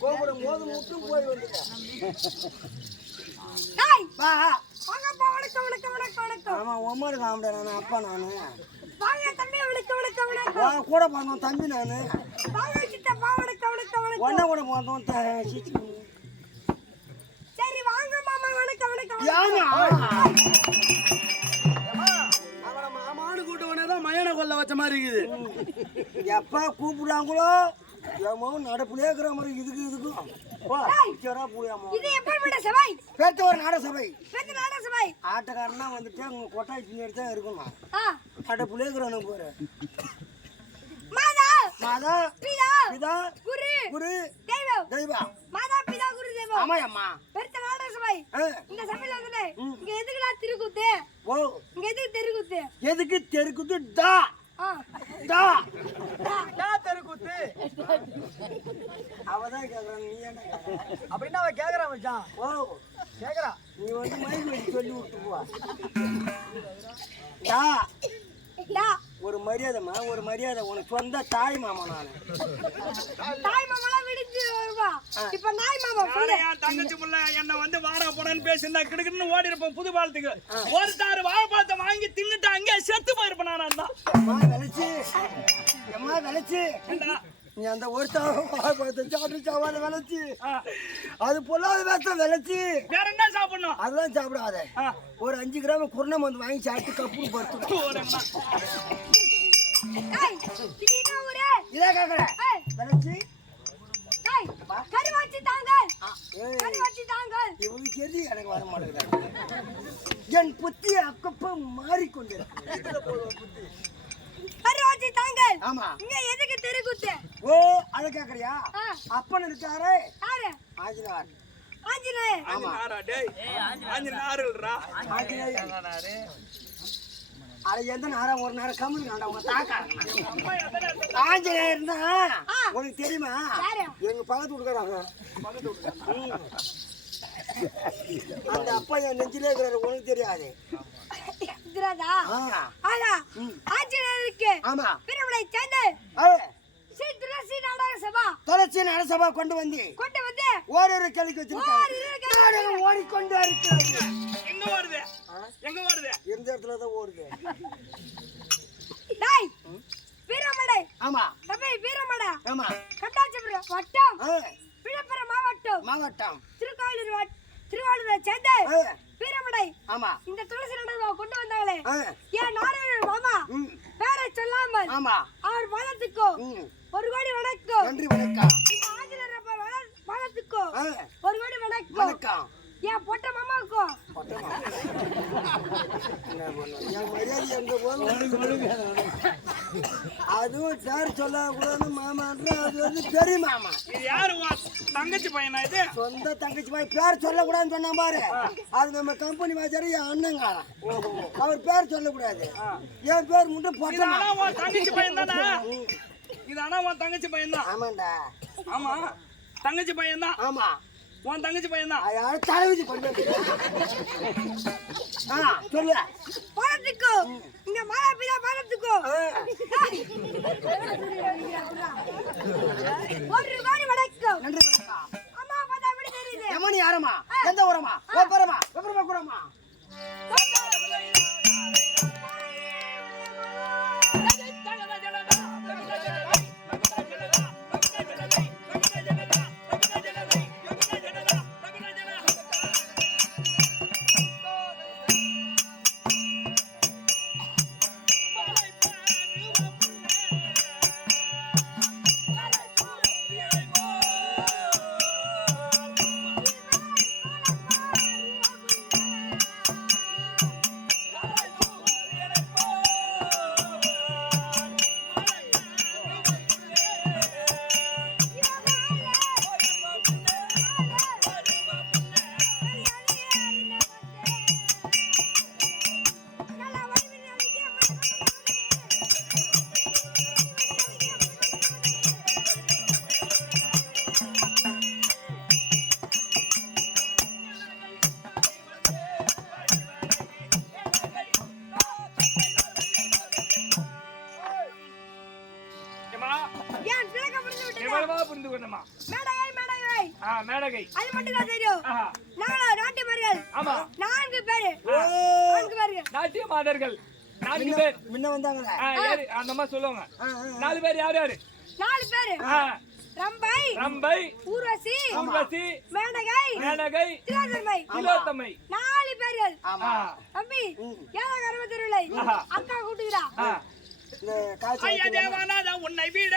கோபுரம் மோது முட்டும் போய் வந்துங்க டேய் வா வாங்கப்பா வணக்கம் வணக்கம் வணக்கம் வணக்கம். ஆமா உமர் காமெடி நான் அப்பா நானு. கூட பிறந்தவன் தம்பி நானு. ஒன்ன கூட சீச்சி. சரி வாங்க மாமா வணக்கம் வணக்கம் மயனை கொல்ல வச்ச மாதிரி இருக்குது. எப்ப கூப்பிடுறாங்களோ? ஏமோ நடப்புலே இருக்கிற மாதிரி இதுக்கு இதுக்கும். பேத்த ஒரு நாட சபை. ஆட்டக்காரனா வந்துட்டு உங்க கொட்டாய் பின்னாடி தான் இருக்கணும். நடப்புலே இருக்கிறவனு போற மாதா பிதா பிதா குரு குரு தெய்வம். தெய்வா மாதா பிதா குரு தெய்வம். ஆமாயம்மா. பெருத்த நாட சபை ஆ, இந்த சபையில வந்துட்டு இங்க எதுக்குடா திருக்குத்து? ஓ. இங்க எதுக்கு தெருக்குத்து? எதுக்கு தெருக்குது டா. ஆ. டா. என்ன தெருக்கூத்து. அவதான் கேக்குறான் நீ என்ன கேக்குற? அப்படின்னு அவன் கேக்குறான் மச்சான். ஓ. கேக்குறான். நீ வந்து மைக் சொல்லி விட்டு போ டா டா. ஒரு மரியாதைம்மா ஒரு மரியாதை. உனக்கு சொந்த தாய் மாமா நான். தாய் மாமாலாம் விடுச்சு வருவா. இப்ப நாய் மாமா என் தங்கச்சி புள்ள என்ன வந்து வாடா போடான்னு பேசியிருந்தா கிடுக்கிட்டு ஓடி இருப்போம் புது பாலத்துக்கு. ஒரு தாறு வாழைப்பழத்தை வாங்கி தின்னுட்டு அங்கே செத்து போயிருப்பேன் நான் தான் விளைச்சி. அம்மா விளைச்சி? நீ அந்த ஒரு சாப்பிட்டு சாவாத விளைச்சி. அது பொல்லாத வேஸ்தான் விளைச்சி. வேற என்ன சாப்பிடணும்? அதெல்லாம் சாப்பிடாத. ஒரு அஞ்சு கிராம் குருணை வந்து வாங்கி சாப்பிட்டு கப்புனு படுத்து இது ஏய். விளைச்சி. எனக்கு வர மாட்டேங்குது. என் புத்தி அப்பப்ப மாறிக்கொண்டிருக்கு. கருவாச்சி தாங்க ஆமா. இங்க எதுக்கு தெருக்குத்து? ஓ அதை கேக்குறியா. அப்பன் இருக்காரு. யாரு? ஆஜினார் ஆஞ்சநேயர். ஆஞ்சு நாரா, டேய். ஆஞ்சு நாரு இல்லடா. ஆஞ்சநேயர். அது எந்த நேரம்? ஒரு நேரம் கம்முனு வேண்டாம் உங்க தாக்கா ஆஞ்சநேயர் தான் ஆ. உனக்கு தெரியுமா? எங்க பக்கத்து விட்டுக்கிறாங்க அந்த அப்பா என் நெஞ்சிலே இருக்கிறாரு உனக்கு தெரியாது. ஆ. ஆனா ம். ஆஞ்சநேயருக்கு ஆமா. பிரபலை சேர்ந்து ஸ்ரீ துளசி நாடக சபா தொலைச்சி நரசபா கொண்டு வந்து கொண்டு வந்து ஓரிரு கேள்விக்கு வச்சிருக்காங்க. நாடகம் ஓடிக்கொண்டே இருக்கிறது. எங்க ஓடுது? எங்க ஓடுது? இருந்த இடத்துல தான் ஓடுது? டேய் வீரமடை. ஆமா. தம்பி வீரமடை. ஆமா. கட்டாச்சபுரம் வட்டம். விழுப்புரம் மாவட்டம். மாவட்டம். திருக்காவலூர் வட்- திருவாரூரை சேர்ந்து ஆ, வீரமடை. ஆமா. இந்த துளசி நாடக கொண்டு வந்தாங்களே ஏன் நாராயணன் மாமா? பேரை சொல்லாமல் ஆமா. அவர் பலத்துக்கும் ம், ஒரு கோடி வணக்கம். நன்றி வணக்கம். இந்த ஆஞ்சநேயர் அப்பா வள- பலத்துக்கும் ஆ, ஒரு கோடி வணக்கம். வணக்கம். என் பொட்ட மாமாவுக்கும்? அதுவும் பேர் சொல்லக்கூடாது மாமான்ற அது வந்து பெரிய மாமா. இது யாரு தங்கச்சி பையனா இது? சொந்த தங்கச்சி மாதிரி பேர் சொல்லக்கூடாதுன்னு சொன்னா பாரு. அது நம்ம கம்பெனி வாச்சாரு என் அண்ணங்காரன். அவர் பேர் சொல்லக்கூடாது. என் பேர் மட்டும் பொட்டமா தங்கச்சி பையன் தானே இது ஆனா உன் தங்கச்சி பையன் தான் ஆமாண்டா. ஆமா. தங்கச்சி பையன் தான் ஆமா. உன் தங்கச்சி பையன் தான் யாரும் தலைவிதி பண்ண. ஆ சொல்லு. பலத்துக்கும் இங்க பிதா பலத்துக்கும் ஆ, ஒரு நன்றி வணக்கம். அம்மா பார்த்தா எப்படி தெரியுது? எமனி யாரம்மா மட்டும் தான் தெரியும் நாங்களா நாட்டியமார்கள் ஆமா. நான்கு பேரு. நான்கு பேர்கள் நாட்டிய மாதர்கள் நான்கு பேர். முன்ன வந்தாங்களே? ஆ, யாரு? அந்த மாதிரி சொல்லுவாங்க. நாலு பேர் யார் யாரு? நாலு பேரு. ரம்பை. ரம்பை. ஊர்வசி. ஊர்வசி. மேனகை. மேனகை. திலோதமை திலோத்தமை. நாலு பேர்கள். ஆமா. தம்பி ஏதோ கரும தெருவில்லை ஆஹா. அக்கா கூட்டுகிறா ஐயா தேவானாத உன்னை விட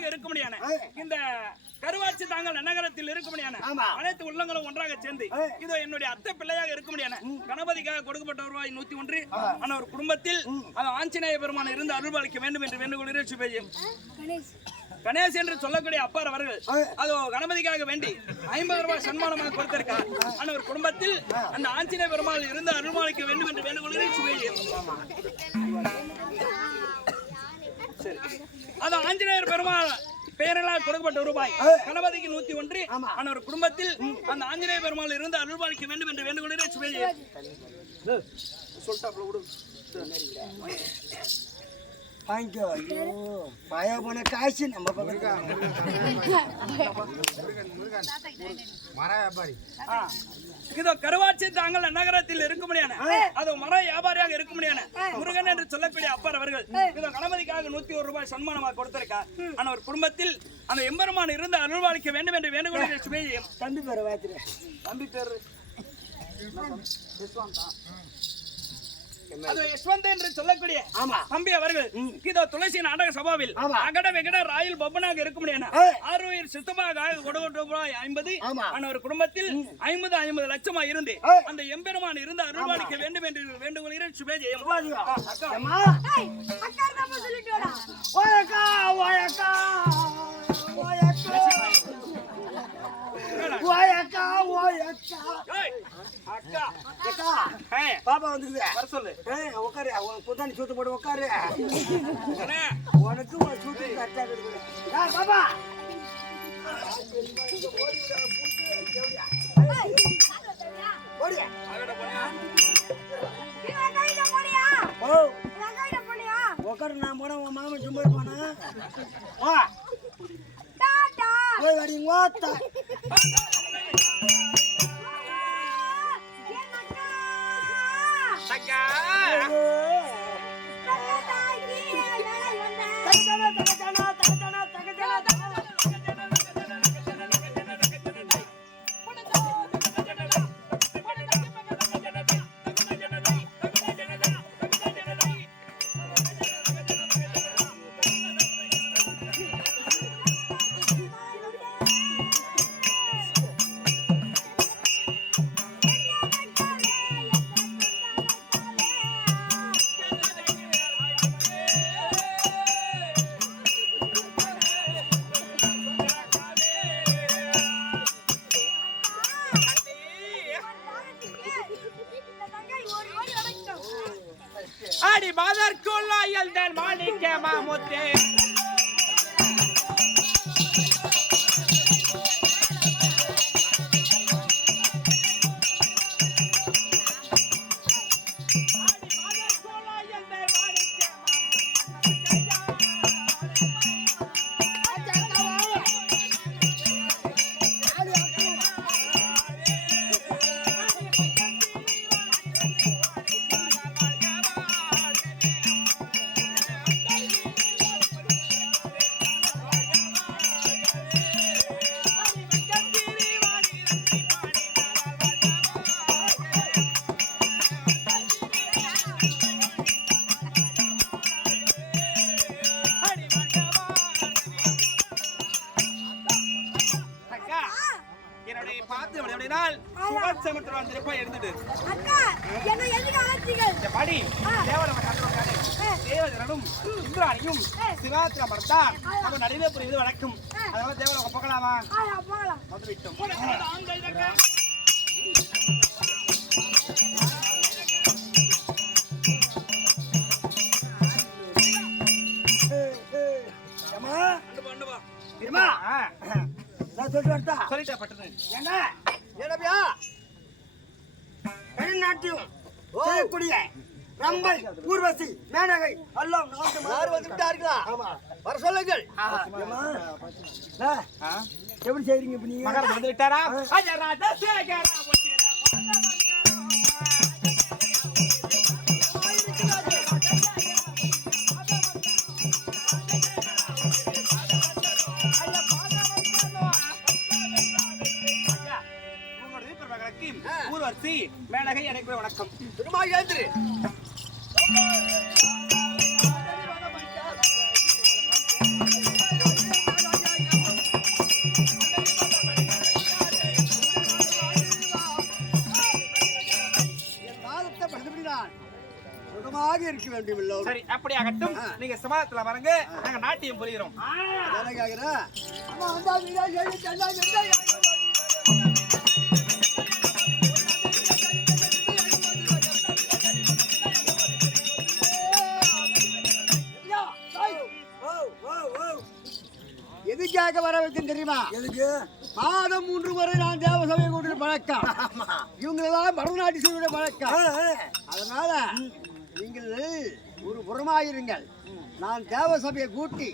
தாய் திரு நாடாக இருக்க முடியான. இந்த கருவாச்சி தாங்கள் நகரத்தில் இருக்க முடியான. ஆமா. அனைத்து உள்ளங்களும் ஒன்றாக சேர்ந்து இதோ என்னுடைய அத்தை பிள்ளையாக இருக்க முடியான. கணபதிக்காக கொடுக்கப்பட்ட ரூபாய் நூத்தி ஒன்று. ஆனா ஒரு குடும்பத்தில் ஆஞ்சநேய பெருமான இருந்து அருள்பாலிக்க வேண்டும் என்று வேண்டுகொள்கிறேன் சுபேஜம் கணேஷ். கணேஷ் என்று சொல்லக்கூடிய அப்பார் அவர்கள் அதோ கணபதிக்காக வேண்டி ஐம்பது ரூபாய் சன்மானமாக கொடுத்திருக்கார் ஆனா ஒரு குடும்பத்தில் அந்த ஆஞ்சநேய பெருமாள் இருந்து அருள்பாலிக்க வேண்டும் என்று வேண்டுகொள்கிறேன் சுபேஜம் சரி அது ஆஞ்சநேயர் பெருமாள் பெயர்களால் கொடுக்கப்பட்ட ரூபாய் கணபதிக்கு நூத்தி ஒன்று. ஆனா ஒரு குடும்பத்தில் அந்த ஆஞ்சநேய பெருமாள் இருந்து அருள்பாலிக்க வேண்டும் என்று வேண்டுகொள்கிறேன். சுபேஜம் சொல்லிட்டாப்ல விடு. வாங்கிக்கோ ஐயோ பய போன காய்ச்சி நம்ம பக்கம் ஆ. இதோ கருவாச்சி தாங்கள் நகரத்தில் இருக்க முடியான அதோ மர வியாபாரியாக இருக்க முடியான முருகன் என்று சொல்லக்கூடிய அப்பர் அவர்கள் இதோ கணபதிக்காக நூத்தி ஒரு ரூபாய் சன்மானமாக கொடுத்திருக்கார் ஆனா ஒரு குடும்பத்தில் அந்த எம்பெருமான் இருந்து அருள்வாளிக்க வேண்டும் என்று வேண்டுகொள்கிற சுபேஜம் தம்பி பேரை வாத்துரு தம்பி பேரு. அது யஷ்வந்த் என்று சொல்லக்கூடிய ஆமா. தம்பி அவர்கள் இதோ துளசி நாடக சபாவில். அகட வெகட ராயில் பப்பனாக இருக்க முடியாது சித்தமாக கொடுக்கட்ட ரூபாய் ஐம்பது ஒரு குடும்பத்தில் ஐம்பது ஐம்பது லட்சமா இருந்து. அந்த எம்பெருமான் இருந்து அருள்வாளிக்க வேண்டும் என்று வேண்டுகொள்கிறேன் சுபேஜெயம் அம்மா ஏய், அக்கா தான் சொல்லிட்டு பாப்பா வந்துருது வர சொல்லு. ஏய் உட்காரு புத்தாண்டி சூத்து போட்டு உட்காரு அண்ணே, உனக்கு ஒரு சூத்து கரெக்டா இருக்குது. பாப்பா. ஓடியா. உட்காரு நான் போனா உன் மாமன் சும்மா இருப்பானா? வா. டாடா. போய் வாடி ஓத்தா Yeah. ಮಾಮತ್ತೆ காரணத்தினால் சுகச்சமற்ற வந்திருப்பா இருந்துட்டு அக்கா என்ன எதுக்கு அழைச்சீர்கள் இந்த படி தேவன தேவதனும் இந்திராணியும் சிவாத்திர மரத்தான் நம்ம நடுவே புரியுது வழக்கம். அதனால தேவனை போகலாமா? வந்து விட்டோம் நான் சொல்லிட்டு வரட்டா சொல்லிட்டா பட்டது என்ன என்னப்பியா வெளிநாட்டியம் செய்யக்கூடிய ரம்பை ஊர்வசி மேனகை எல்லாம் யார் வந்து விட்டார்களா ஆமா. வர சொல்லுங்கள். எப்படி செய்றீங்க இப்ப நீங்க? மகர் வந்து விட்டாரா அஜராஜ சேகரா சுகமாக இருக்க வேண்டும் எல்லோரும் சரி அப்படி ஆகட்டும் நீங்க சமாதத்துல வரங்க நாங்க நாட்டியம் புரிகிறோம் தானே கேக்குறா? அம்மா செல்லாது, எந்த ஏழு. எதுக்காக வர வைத்தேன் தெரியுமா எதுக்கு மாதம் மூன்று முறை நான் தேவ சபையை கூட்டிட்டு பழக்கம் இவங்களெல்லாம் மறுநாட்டு செய்ய பழக்கம் அதனால நீங்கள் ஒரு புறமாயிருங்கள். நான் தேவ சபையை கூட்டி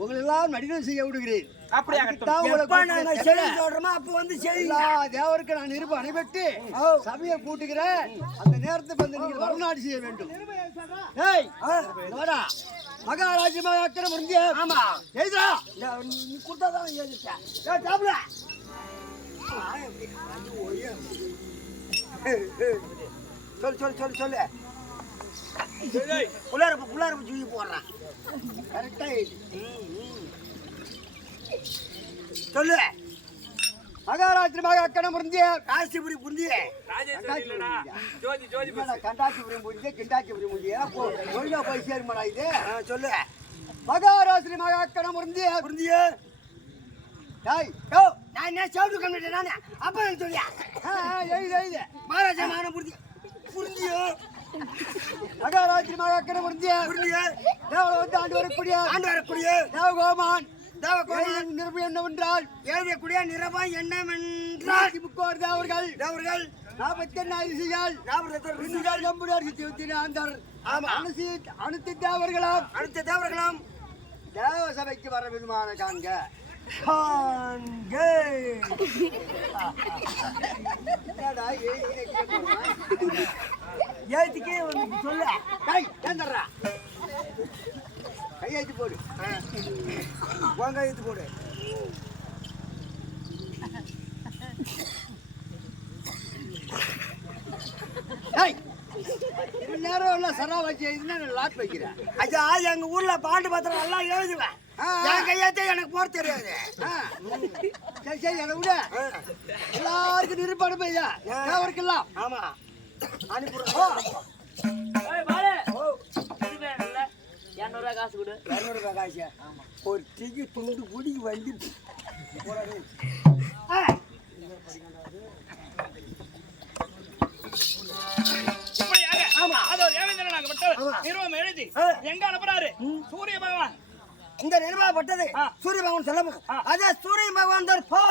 உங்களெல்லாம் நடினம் செய்ய விடுகிறேன். தேவருக்கு நான் இருப்பு அணைபட்டு சபையை கூட்டுகிறேன். அந்த நேரத்துக்கு வந்து நீங்கள் வரநாடு செய்ய வேண்டும். ஏய் இங்க வாடா. மகாராஜ்யமாக அக்கறை முடிஞ்சு ஆமா. நீ கொடுத்தாதான் எழுதிட்டேன் சொல்லு சொல்லு சொல்லு சொல்லு. உள்ளார போய் தூக்கி போடுறான் கரெக்டா சொல்லு. மகாராஜ்யமாக அக்கறை முடிஞ்சு காசிபுரி புந்தியே ராஜேஸ்வரி இல்லடா. ஜோதி ஜோதி கண்டாச்சிபுரம் முடிஞ்சு கிண்டாச்சிபுரம் முடிஞ்சு ஒழுங்கா போய் சேருமாடா இது. சொல்லு. மகாராஜ்யமாக அக்கறை முடிஞ்சு புரிஞ்சியே டேய் யோ நான் என்ன சவுண்டு கண்டுட்டேன் நானே? அப்ப நான் சொல்லியா? எழுது எழுது மகாராஜா மான புரிஞ்சு புரிஞ்சியோ மகாராஜ்யமாக அக்கறை புரிஞ்சியே தேவலை வந்து ஆண்டு வரக்கூடிய. ஆண்டு வரக்கூடிய. தேவகோமான். தேவகோமான். நிரூபம் என்னவென்றால். எழுதக்கூடிய நிறவம் என்னவென்றால். முக்கோர் தேவர்கள். தேவர்கள். நாற்பத்தி எண்ணு அரிசிகள் ஞாபகத்தில் ரிஷிகள் எம்புடர் சித்தின ஆந்தர். அனுசி அனைத்து தேவர்களாம். அடுத்த தேவர்களும். தேவ சபைக்கு வர விதமான காண்க. ஏத்துக்கே வந்து சொல்ல டேய் ஏந்தர்றா கையெழுத்து போடு உன் கையெழுத்து போடு ஏய் நேரம் எல்லாம் சரா வச்சு எழுதுனா நான் லாக் வைக்கிறேன் ஐயா எங்க ஊர்ல பாண்டு பத்திரம் எல்லாம் எழுதுவேன் என் கையெழுத்து எனக்கு போட தெரியாது. ஆ. சரி சரி என்னை விட. எல்லாருக்கும் நிருப்பாடு பையா. தேவருக்கெல்லாம் ஆமா. அனுப்பிடுறோம் இரநூறுவா காசு கொடு. இரநூறு ரூபாய் காசு. ஒரு டிக்கி துண்டு குடி வண்டி இப்படியாக அதோ தேவேந்திரனாக விட்டவர் நிறுவனம் எழுதி எங்க அனுப்புறாரு? இந்த நிர்வாகப்பட்டது சூரிய பகவான் செல்லமும் அதே சூரிய பகவான் தான் போ